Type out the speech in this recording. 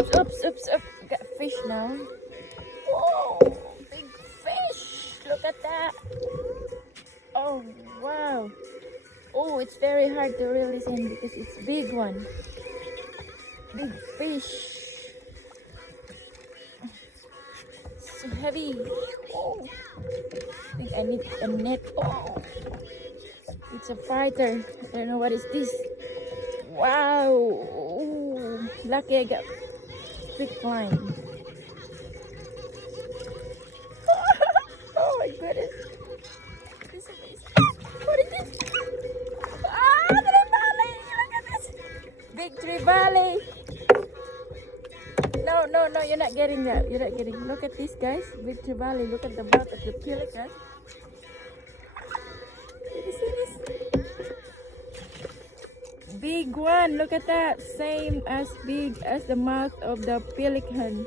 Oops, oops, oops. Got fish now. Whoa, big fish. Look at that. Oh, wow. Oh, it's very hard to release him because it's big one. Big fish. So heavy. Oh, I think I need a net. Oh, it's a fighter. I don't know what is this. Wow. Ooh, lucky I got big line. Oh my goodness. This is amazing. What is this? Ah, trevally. Look at this. Big trevally. No, no, no, you're not getting that. You're not getting. Look at this, guys. Big trevally. Look at the mouth of the pelican. Did you see this? Big one. Look at that. Same as big as the mouth of the pelican.